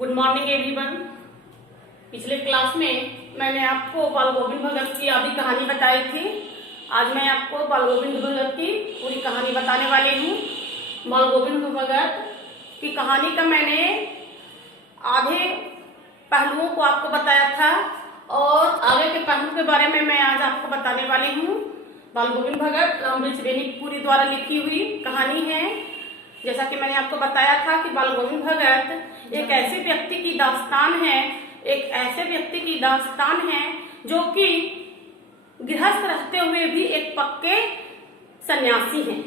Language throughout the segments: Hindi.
Good morning everyone. पिछले क्लास में मैंने आपको बाल गोविंद भगत की आधी कहानी बताई थी। आज मैं आपको बाल गोविंद भगत की पूरी कहानी बताने वाली हूँ। बाल गोविंद भगत की कहानी का मैंने आधे पहलुओं को आपको बताया था और आगे के पहलू के बारे में मैं आज आपको बताने वाली हूँ। बाल गोविंद भगत रामवृक्ष बेनीपुरी द्वारा लिखी हुई कहानी है। जैसा कि मैंने आपको बताया था कि बाल गोविंद भगत एक ऐसे व्यक्ति की दास्तान है, एक ऐसे व्यक्ति की दास्तान है जो कि गृहस्थ रहते हुए भी एक पक्के सन्यासी हैं।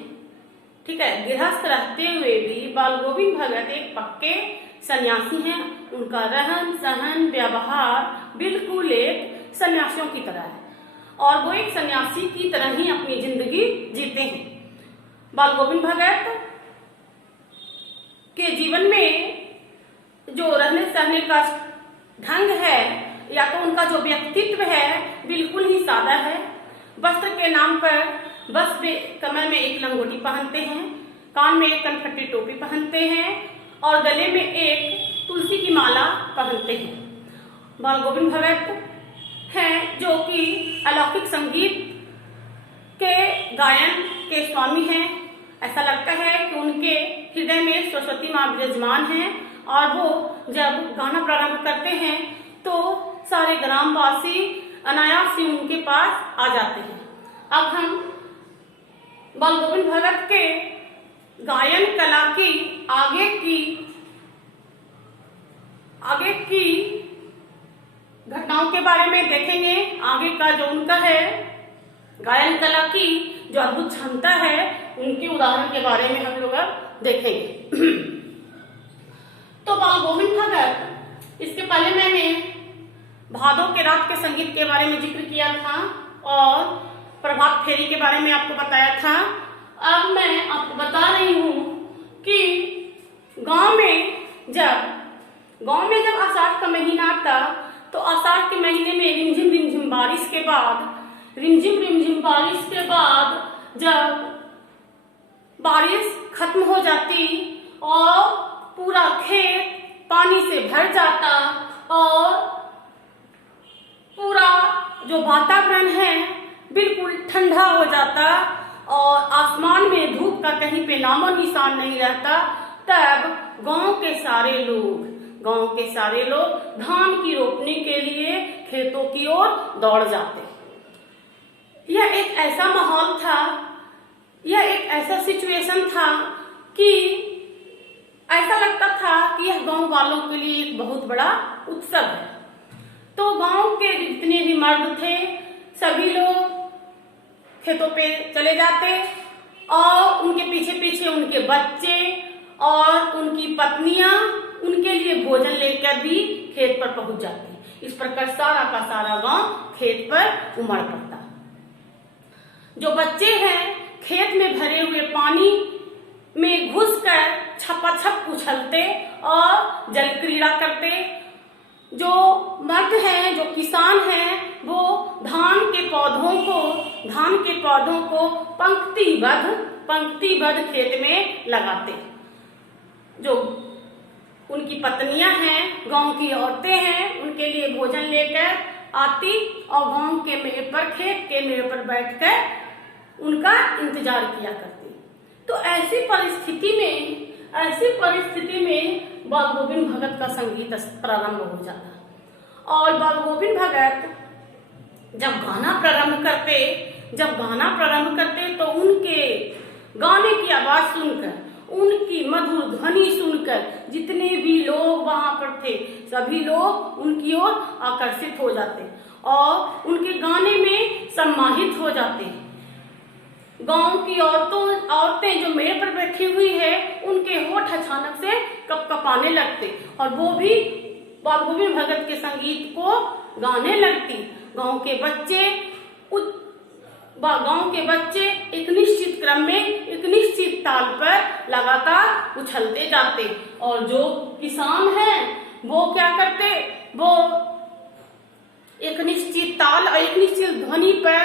ठीक है, गृहस्थ रहते हुए भी बाल गोविंद भगत एक पक्के सन्यासी हैं। उनका रहन सहन व्यवहार बिल्कुल एक सन्यासियों की तरह है और वो एक सन्यासी की तरह ही अपनी जिंदगी जीते हैं। बाल गोविंद भगत के जीवन में जो रहने सहने का ढंग है या तो उनका जो व्यक्तित्व है बिल्कुल ही सादा है। वस्त्र के नाम पर बस वे कमर में एक लंगोटी पहनते हैं, कान में एक कनफट्टी टोपी पहनते हैं और गले में एक तुलसी की माला पहनते हैं। बाल गोविंद भगत हैं जो कि अलौकिक संगीत के गायन के स्वामी हैं। ऐसा लगता है कि उनके हृदय में सरस्वती माँ विराजमान हैं और वो जब गाना प्रारंभ करते हैं तो सारे ग्रामवासी अनायास ही उनके पास आ जाते हैं। अब हम बाल गोविंद भगत के गायन कला की आगे की घटनाओं के बारे में देखेंगे। आगे का जो उनका है गायन कला की जो अद्भुत क्षमता है उनके उदाहरण के बारे में हम लोग अब देखेंगे। तो बाल गोविंद भगत, इसके पहले मैंने भादों के रात के संगीत के बारे में जिक्र किया था और प्रभात फेरी के बारे में आपको बताया था। अब मैं आपको बता रही हूँ कि गांव में जब आषाढ़ का महीना आता तो आषाढ़ के महीने में रिमझिम बारिश के बाद जब बारिश खत्म हो जाती और पूरा खेत पानी से भर जाता और पूरा जो वातावरण है बिल्कुल ठंडा हो जाता और आसमान में धूप का कहीं पे नामो निशान नहीं रहता, तब गांव के सारे लोग धान की रोपनी के लिए खेतों की ओर दौड़ जाते। यह एक ऐसा माहौल था, यह एक ऐसा सिचुएशन था कि ऐसा लगता था कि यह गांव वालों के लिए एक बहुत बड़ा उत्सव है। तो गांव के जितने भी मर्द थे सभी लोग खेतों पे चले जाते और उनके पीछे पीछे उनके बच्चे और उनकी पत्नियां उनके लिए भोजन लेकर भी खेत पर पहुंच जाते। इस प्रकार सारा का सारा गांव खेत पर उमड़ पड़ता। जो बच्चे हैं खेत में भरे हुए पानी में घुसकर छपाछप उछलते और जल क्रीड़ा करते। जो मर्द हैं, जो किसान हैं, वो धान के पौधों को पंक्तिबद्ध खेत में लगाते। जो उनकी पत्नियां हैं, गांव की औरतें हैं, उनके लिए भोजन लेकर आती और गांव के मेड़ पर, खेत के मेड़ पर बैठकर उनका इंतजार किया करती। तो ऐसी परिस्थिति में बाल गोविंद भगत का संगीत प्रारंभ हो जाता और बाल गोविंद भगत जब गाना प्रारंभ करते तो उनके गाने की आवाज सुनकर, उनकी मधुर ध्वनि सुनकर जितने भी लोग वहां पर थे सभी लोग उनकी ओर आकर्षित हो जाते और उनके गाने में सम्मानित हो जाते। गांव की औरतें जो मेड़ पर बैठी हुई है उनके होठ अचानक से कपकपाने लगते और वो भी बाल गोविंद भगत के संगीत को गाने लगती। गांव के बच्चे एक निश्चित क्रम में एक निश्चित ताल पर लगातार उछलते जाते और जो किसान हैं वो क्या करते, वो एक निश्चित ताल और एक निश्चित ध्वनि पर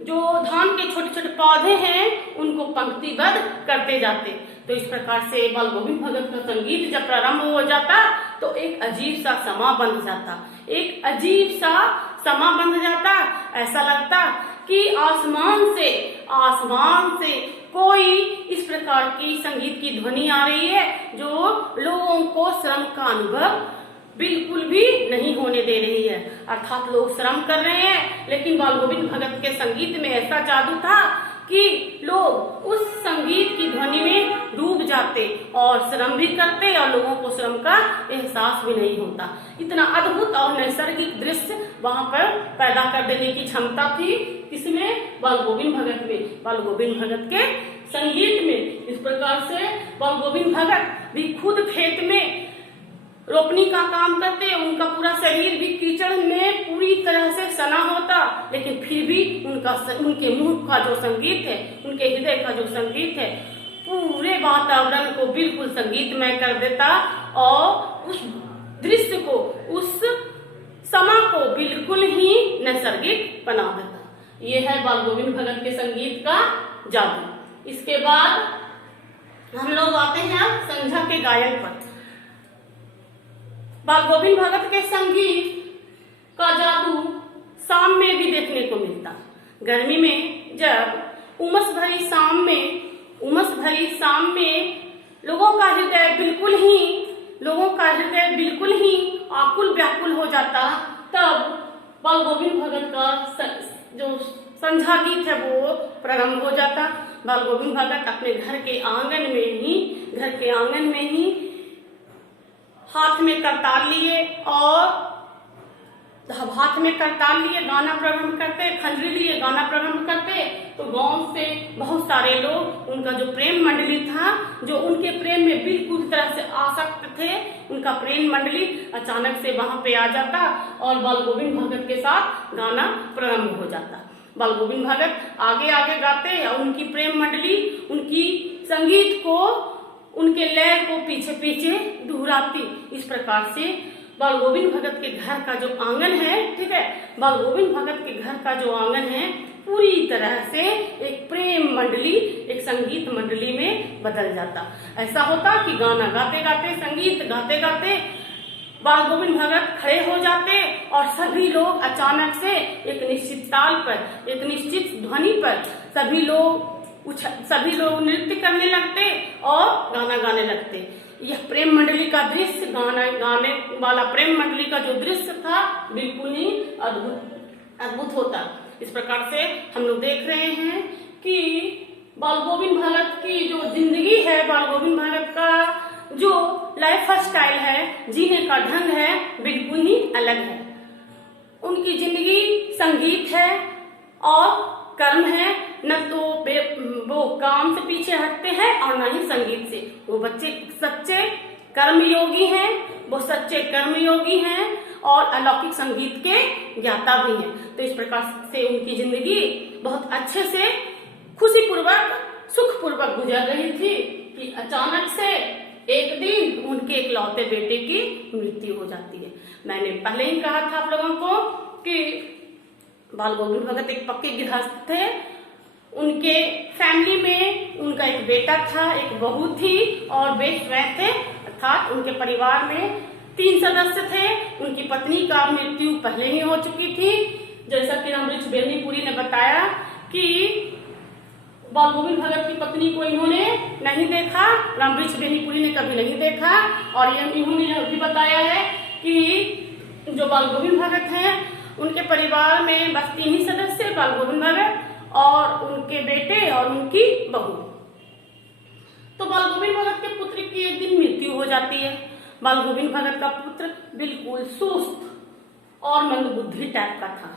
जो धान के छोटे छोटे पौधे हैं उनको पंक्तिबद्ध करते जाते। तो इस प्रकार से बाल गोविंद भगत का संगीत जब प्रारंभ हो जाता तो एक अजीब सा समा बंध जाता, एक अजीब सा समा बंध जाता। ऐसा लगता कि आसमान से कोई इस प्रकार की संगीत की ध्वनि आ रही है जो लोगों को श्रम का अनुभव बिल्कुल भी नहीं होने दे रही है। अर्थात लोग श्रम कर रहे हैं, लेकिन बाल गोविंद भगत के संगीत में ऐसा जादू था कि लोग उस संगीत की ध्वनि में डूब जाते और श्रम भी करते और लोगों को श्रम का एहसास भी नहीं होता। इतना अद्भुत और नैसर्गिक दृश्य वहां पर पैदा कर देने की क्षमता थी किसमें? बाल गोविंद भगत में, बाल गोविंद भगत के संगीत में। इस प्रकार से बाल गोविंद भगत भी खुद खेत में रोपनी का काम करते, उनका पूरा शरीर भी कीचड़ में पूरी तरह से सना होता, लेकिन फिर भी उनके मुंह का जो संगीत है, उनके हृदय का जो संगीत है, पूरे वातावरण को बिल्कुल संगीतमय कर देता और उस दृश्य को, उस समा को बिल्कुल ही नैसर्गिक बना देता। ये है बाल गोविंद भगत के संगीत का जादू। इसके बाद हम लोग आते हैं संध्या के गायन पर। बाल गोविंद भगत के संगीत का जादू शाम में भी देखने को मिलता। गर्मी में जब उमस भरी शाम में लोगों का हृदय बिल्कुल ही आकुल व्याकुल हो जाता, तब बाल गोविंद भगत का जो संध्या गीत है वो प्रारंभ हो जाता। बाल गोविंद भगत अपने घर के आंगन में ही हाथ में करताल लिए गाना प्रारंभ करते, खंजरी लिए गाना प्रारंभ करते। तो गांव से बहुत सारे लोग, उनका जो प्रेम मंडली था, जो उनके प्रेम में बिल्कुल तरह से आसक्त थे, उनका प्रेम मंडली अचानक से वहां पे आ जाता और बाल गोविंद भगत के साथ गाना प्रारंभ हो जाता। बाल गोविंद भगत आगे आगे गाते और उनकी प्रेम मंडली उनकी संगीत को, उनके लय को पीछे पीछे दोहराती। इस प्रकार से बाल गोविंद भगत के घर का जो आंगन है, ठीक है, बाल गोविंद भगत के घर का जो आंगन है पूरी तरह से एक प्रेम मंडली, एक संगीत मंडली में बदल जाता। ऐसा होता कि गाना गाते गाते, संगीत गाते गाते बाल गोविंद भगत खड़े हो जाते और सभी लोग अचानक से एक निश्चित ताल पर, एक निश्चित ध्वनि पर सभी लोग नृत्य करने लगते और गाना गाने लगते। यह प्रेम मंडली का दृश्य, गाने वाला प्रेम मंडली का जो दृश्य था बिल्कुल ही अद्भुत होता। इस प्रकार से हम लोग देख रहे हैं कि बाल गोविंद भगत की जो जिंदगी है, बाल गोविंद भगत का जो लाइफ स्टाइल है, जीने का ढंग है, बिल्कुल ही अलग है। उनकी जिंदगी संगीत है और कर्म है, न तो वो काम से पीछे हटते हैं और न ही संगीत से। वो बच्चे सच्चे कर्मयोगी हैं और अलौकिक संगीत के ज्ञाता भी हैं। तो इस प्रकार से उनकी जिंदगी बहुत अच्छे से, खुशीपूर्वक, सुखपूर्वक गुजर रही थी कि अचानक से एक दिन उनके इकलौते बेटे की मृत्यु हो जाती है। मैंने पहले ही कहा था आप लोगों को कि बाल गोविंद भगत एक पक्के गृहस्थ थे। उनके फैमिली में उनका एक बेटा था, एक बहू थी और वे स्वयं थे। अर्थात उनके परिवार में 3 सदस्य थे। उनकी पत्नी का मृत्यु पहले ही हो चुकी थी। जैसा कि रामवृक्ष बेनीपुरी ने बताया कि बाल गोविंद भगत की पत्नी को इन्होंने नहीं देखा, रामवृक्ष बेनीपुरी ने कभी नहीं देखा। और इन्होंने यह भी बताया है कि जो बाल गोविंद भगत हैं उनके परिवार में बस 3 ही सदस्य, बाल गोविंद भगत और उनके बेटे और उनकी बहू। तो बाल गोविंद भगत के पुत्र की एक दिन मृत्यु हो जाती है। बाल गोविंद भगत का पुत्र बिल्कुल सुस्त और मंदबुद्धि टाइप का था।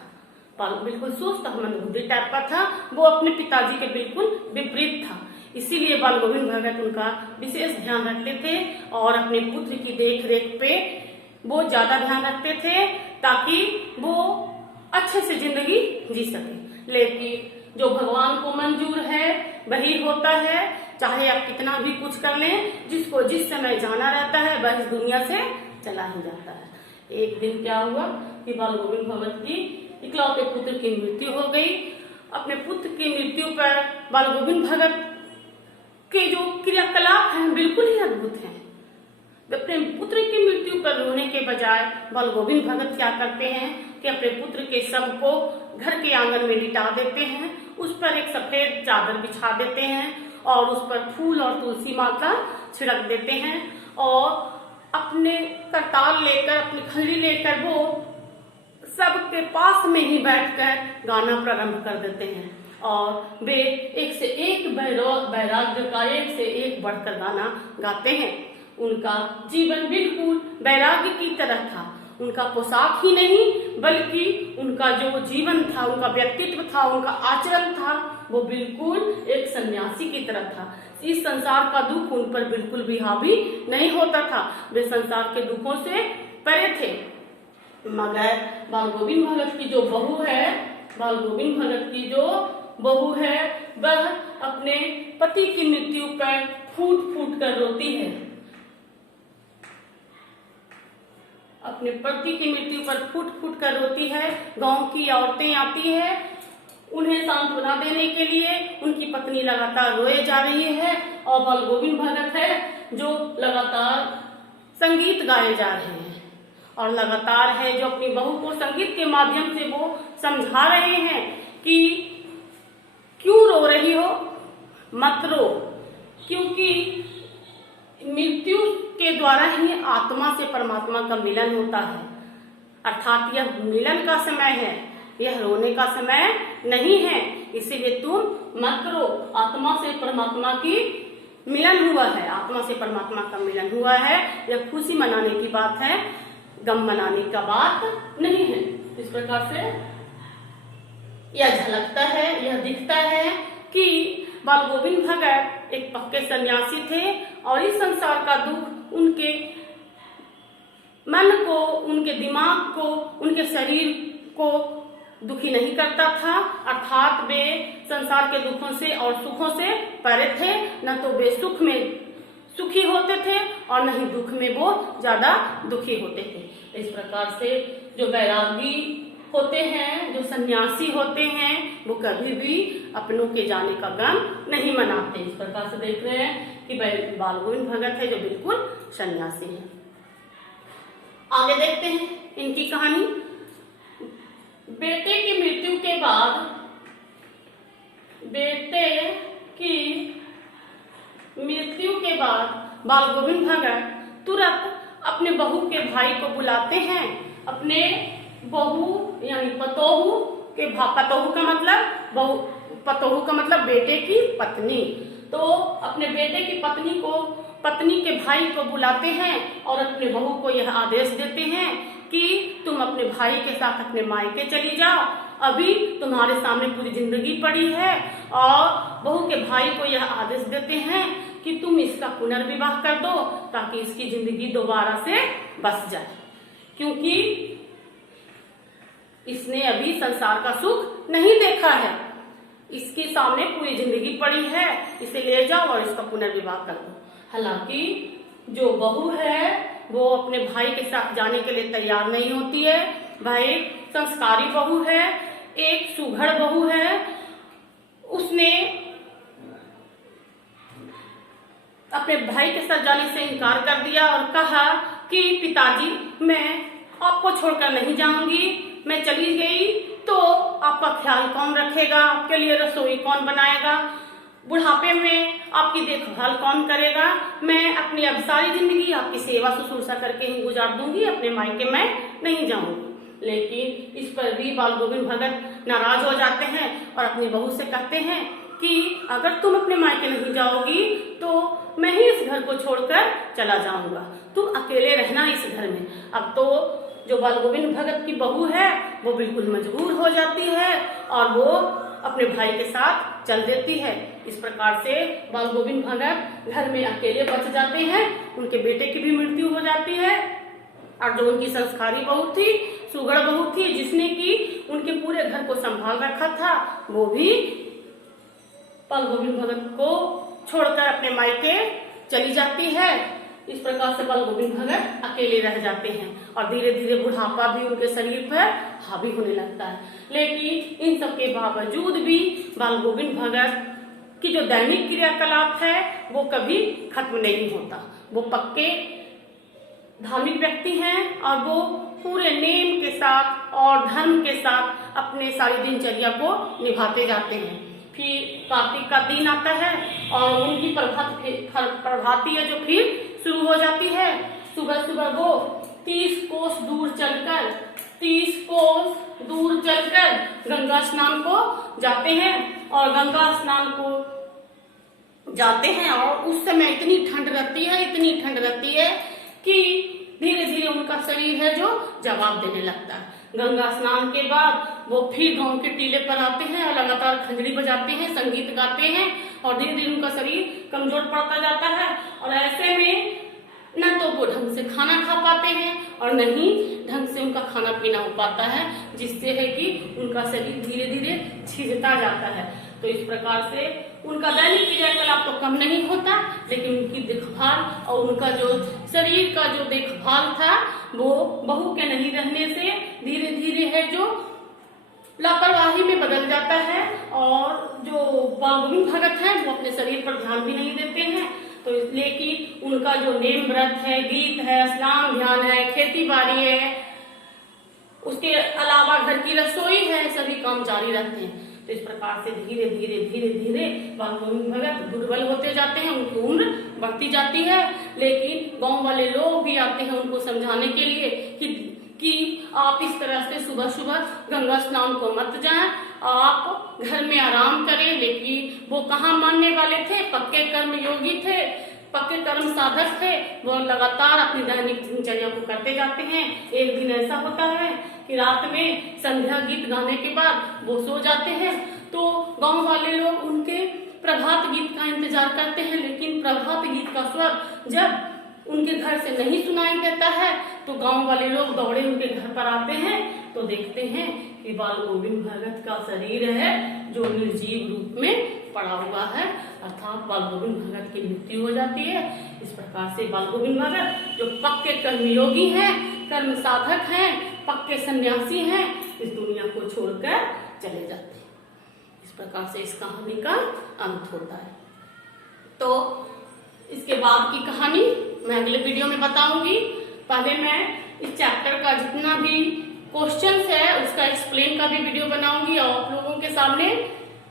बिल्कुल सुस्त और मंदबुद्धि टाइप का था। वो अपने पिताजी के बिल्कुल विपरीत था। इसीलिए बाल गोविंद भगत उनका विशेष ध्यान रखते थे और अपने पुत्र की देख रेख पे वो ज्यादा ध्यान रखते थे ताकि वो अच्छे से जिंदगी जी सके। लेकिन जो भगवान को मंजूर है वही होता है। चाहे आप कितना भी कुछ कर लें, जिसको जिस समय जाना रहता है वह इस दुनिया से चला ही जाता है। एक दिन क्या हुआ कि बाल गोविंद भगत की इकलौते पुत्र की मृत्यु हो गई। अपने पुत्र की मृत्यु पर बाल गोविंद भगत के जो क्रियाकलाप हैं बिल्कुल ही अद्भुत हैं। अपने पुत्र की मृत्यु पर रोने के बजाय बाल गोविंद भगत क्या करते हैं कि अपने पुत्र के शव को घर के आंगन में लिटा देते हैं, उस पर एक सफेद चादर बिछा देते हैं और उस पर फूल और तुलसी माता छिड़क देते हैं और अपने करताल लेकर, अपनी खली लेकर वो सबके पास में ही बैठकर गाना प्रारंभ कर देते हैं और वे एक से एक वैराग्य का एक से एक बढ़कर गाना गाते हैं। उनका जीवन बिल्कुल वैराग्य की तरह था। उनका पोशाक ही नहीं बल्कि उनका जो जीवन था, उनका व्यक्तित्व था, उनका आचरण था, वो बिल्कुल एक सन्यासी की तरह था। इस संसार का दुख उन पर बिल्कुल भी हावी नहीं होता था। वे संसार के दुखों से परे थे। मगर बाल गोविंद भगत की जो बहू है, बाल गोविंद भगत की जो बहू है, वह अपने पति की मृत्यु पर फूट फूट कर रोती है। अपने पति की मृत्यु पर फूट फूट कर रोती है। गांव की औरतें आती है उन्हें सांत्वना देने के लिए। उनकी पत्नी लगातार रोए जा रही है और बाल गोविंद भगत है जो लगातार संगीत गाए जा रहे हैं और लगातार है जो अपनी बहू को संगीत के माध्यम से वो समझा रहे हैं कि क्यों रो रही हो, मत रो, क्योंकि मृत्यु के द्वारा ही आत्मा से परमात्मा का मिलन होता है। अर्थात यह मिलन का समय है, यह रोने का समय नहीं है। इसीलिए तुम मत रो। आत्मा से परमात्मा की मिलन हुआ है, आत्मा से परमात्मा का मिलन हुआ है। यह खुशी मनाने की बात है, गम मनाने का बात नहीं है। इस प्रकार से यह झलकता है, यह दिखता है कि बाल गोविंद भगत एक पक्के सन्यासी थे और इस संसार का दुख उनके मन को, उनके दिमाग को, उनके शरीर को दुखी नहीं करता था। अर्थात वे संसार के दुखों से और सुखों से परे थे। न तो वे सुख में सुखी होते थे और न ही दुख में वो ज्यादा दुखी होते थे। इस प्रकार से जो वैरागी होते हैं, जो सन्यासी होते हैं, वो कभी भी अपनों के जाने का गम नहीं मनाते। इस प्रकार से देख रहे हैं कि बाल गोविंद भगत है जो बिल्कुल सन्यासी है। आगे देखते हैं इनकी कहानी। बेटे की मृत्यु के बाद बाल गोविंद भगत तुरंत अपने बहू के भाई को बुलाते हैं। अपने बहू यानी पतोहू पतोहू का मतलब बहू, पतोहू का मतलब बेटे की पत्नी। तो अपने बेटे की पत्नी के भाई को बुलाते हैं और अपने बहू को यह आदेश देते हैं कि तुम अपने भाई के साथ अपने मायके चली जाओ, अभी तुम्हारे सामने पूरी जिंदगी पड़ी है। और बहू के भाई को यह आदेश देते हैं कि तुम इसका पुनर्विवाह कर दो ताकि इसकी जिंदगी दोबारा से बस जाए, क्योंकि इसने अभी संसार का सुख नहीं देखा है, इसके सामने पूरी जिंदगी पड़ी है, इसे ले जाओ और इसका पुनर्विवाह कर दो। हालांकि जो बहू है वो अपने भाई के साथ जाने के लिए तैयार नहीं होती है। भाई संस्कारी बहू है, एक सुघड़ बहू है। उसने अपने भाई के साथ जाने से इनकार कर दिया और कहा कि पिताजी मैं आपको छोड़कर नहीं जाऊंगी, मैं चली गई तो आपका ख्याल कौन रखेगा, आपके लिए रसोई कौन बनाएगा, बुढ़ापे में आपकी देखभाल कौन करेगा। मैं अपनी अब सारी जिंदगी आपकी सेवा शुश्रूषा करके ही गुजार दूंगी, अपने मायके में नहीं जाऊंगी। लेकिन इस पर भी बाल गोविंद भगत नाराज हो जाते हैं और अपनी बहू से कहते हैं कि अगर तुम अपने मायके नहीं जाओगी तो मैं ही इस घर को छोड़कर चला जाऊंगा, तुम अकेले रहना इस घर में। अब तो जो बाल गोविंद भगत की बहू है वो बिल्कुल मजबूर हो जाती है और वो अपने भाई के साथ चल देती है। इस प्रकार से बाल गोविंद भगत घर में अकेले बच जाते हैं। उनके बेटे की भी मृत्यु हो जाती है और जो उनकी संस्कारी बहू थी, सुघड़ बहू थी, जिसने कि उनके पूरे घर को संभाल रखा था, वो भी बाल गोविंद भगत को छोड़कर अपने मायके चली जाती है। इस प्रकार से बाल गोविंद भगत अकेले रह जाते हैं और धीरे धीरे बुढ़ापा भी उनके शरीर पर हावी होने लगता है। लेकिन इन सब के बावजूद भी बाल गोविंद भगत की जो दैनिक क्रियाकलाप है वो कभी खत्म नहीं होता। वो पक्के धार्मिक व्यक्ति हैं और वो पूरे नेम के साथ और धर्म के साथ अपने सारी दिनचर्या को निभाते जाते हैं। फिर कार्तिक का दिन आता है और उनकी प्रभाती है जो फिर शुरू हो जाती है। सुबह सुबह वो 30 कोस दूर चलकर गंगा स्नान को जाते हैं और गंगा स्नान को जाते हैं और उस समय इतनी ठंड रहती है कि धीरे धीरे उनका शरीर है जो जवाब देने लगता है। गंगा स्नान के बाद वो फिर गांव के टीले पर आते हैं और लगातार खंजरी बजाते हैं, संगीत गाते हैं और धीरे धीरे उनका शरीर कमजोर पड़ता जाता है और ऐसे में न तो वो ढंग से खाना खा पाते हैं और न ही ढंग से उनका खाना पीना हो पाता है, जिससे है कि उनका शरीर धीरे धीरे छिजता जाता है। तो इस प्रकार से उनका दैनिक क्रियाकलाप तो कम नहीं होता, लेकिन उनकी देखभाल और उनका जो शरीर का जो देखभाल था वो बहू के नहीं रहने से धीरे धीरे है जो लापरवाही में बदल जाता है और जो बाल गोविंद भगत है वो अपने शरीर पर ध्यान भी नहीं देते हैं। तो लेकिन उनका जो नेम व्रत है, गीत है, स्नान ध्यान है, खेती बाड़ी है, उसके अलावा घर की रसोई है, सभी काम जारी रहते हैं। तो इस प्रकार से धीरे धीरे बाल गोविंद भगत दुर्बल होते जाते हैं, उनकी उम्र बढ़ती जाती है। लेकिन गांव वाले लोग भी आते हैं उनको समझाने के लिए कि आप इस तरह से सुबह सुबह गंगा स्नान को मत जाएं, आप घर में आराम करें। लेकिन वो कहाँ मानने वाले थे, पक्के कर्म योगी थे, पक्के कर्म साधक थे, वो लगातार अपनी दैनिक दिनचर्या को करते जाते हैं। एक दिन ऐसा होता है कि रात में संध्या गीत गाने के बाद वो सो जाते हैं, तो गांव वाले लोग उनके प्रभात गीत का इंतजार करते हैं। लेकिन प्रभात गीत का स्वर जब उनके घर से नहीं सुनाई देता है तो गांव वाले लोग दौड़े उनके घर पर आते हैं तो देखते हैं कि बाल गोविंद भगत का शरीर है जो निर्जीव रूप में पड़ा हुआ है, अर्थात बाल गोविंद भगत की मृत्यु हो जाती है। इस प्रकार से बाल गोविंद भगत जो पक्के कर्मयोगी हैं, कर्म साधक हैं, पक्के सन्यासी हैं, इस दुनिया को छोड़कर चले जाते हैं। इस प्रकार से इस कहानी का अंत होता है। तो इसके बाद की कहानी मैं अगले वीडियो में बताऊंगी। पहले मैं इस चैप्टर का जितना भी क्वेश्चंस है उसका एक्सप्लेन का भी वीडियो बनाऊंगी और आप लोगों के सामने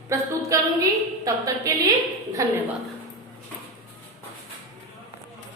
प्रस्तुत करूंगी। तब तक के लिए धन्यवाद।